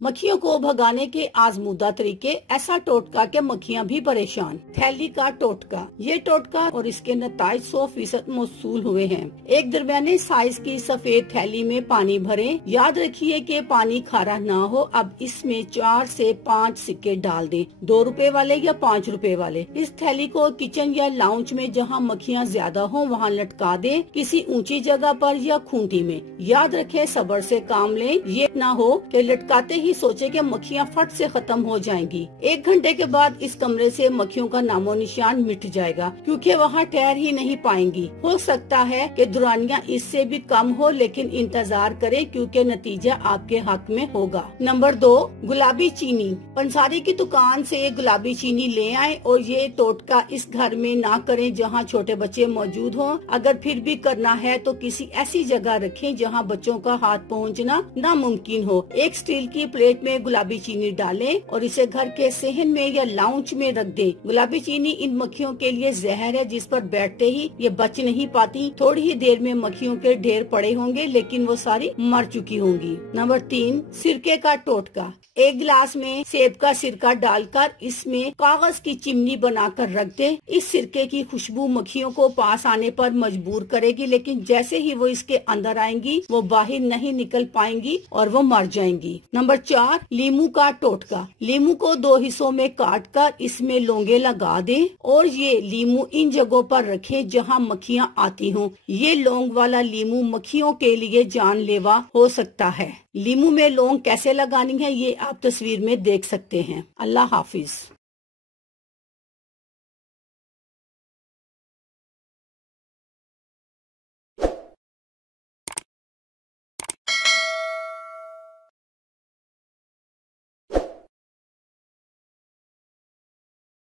मक्खियों को भगाने के आजमूदा तरीके, ऐसा टोटका के मक्खियां भी परेशान। थैली का टोटका। ये टोटका और इसके नताइज 100% मौसूल हुए हैं। एक दरमियाने साइज की सफेद थैली में पानी भरें। याद रखिए कि पानी खारा ना हो। अब इसमें 4 से 5 सिक्के डाल दें, 2 रुपए वाले या 5 रुपए वाले। इस थैली को किचन या लाउंज में जहाँ मक्खियाँ ज्यादा हो वहाँ लटका दें, किसी ऊंची जगह पर या खूंटी में। याद रखें, सब्र से काम लें। ये ना हो कि लटकाते ही सोचे कि मक्खियाँ फट से खत्म हो जाएंगी। 1 घंटे के बाद इस कमरे से मक्खियों का नामो निशान मिट जाएगा, क्योंकि वहाँ ठहर ही नहीं पाएंगी। हो सकता है कि दुरानियाँ इससे भी कम हो, लेकिन इंतजार करें क्योंकि नतीजा आपके हक में होगा। नंबर 2, गुलाबी चीनी। पंसारी की दुकान से गुलाबी चीनी ले आए और ये टोटका इस घर में ना करें जहाँ छोटे बच्चे मौजूद हों। अगर फिर भी करना है तो किसी ऐसी जगह रखें जहाँ बच्चों का हाथ पहुँचना नामुमकिन हो। एक स्टील की प्लेट में गुलाबी चीनी डालें और इसे घर के सहन में या लाउंज में रख दें। गुलाबी चीनी इन मक्खियों के लिए जहर है, जिस पर बैठते ही ये बच नहीं पाती। थोड़ी ही देर में मक्खियों के ढेर पड़े होंगे, लेकिन वो सारी मर चुकी होंगी। नंबर 3, सिरके का टोटका। 1 गिलास में सेब का सिरका डालकर इसमें कागज की चिमनी बनाकर रख दे। इस सिरके की खुशबू मक्खियों को पास आने पर मजबूर करेगी, लेकिन जैसे ही वो इसके अंदर आएंगी वो बाहर नहीं निकल पाएंगी और वो मर जाएंगी। नंबर 4, लीमू का टोटका। लीमू को 2 हिस्सों में काटकर इसमें लौंगे लगा दें और ये लीमू इन जगहों पर रखें जहां मक्खियां आती हों। ये लौंग वाला लीमू मक्खियों के लिए जानलेवा हो सकता है। लीमू में लौंग कैसे लगानी है ये आप तस्वीर में देख सकते हैं। अल्लाह हाफिज।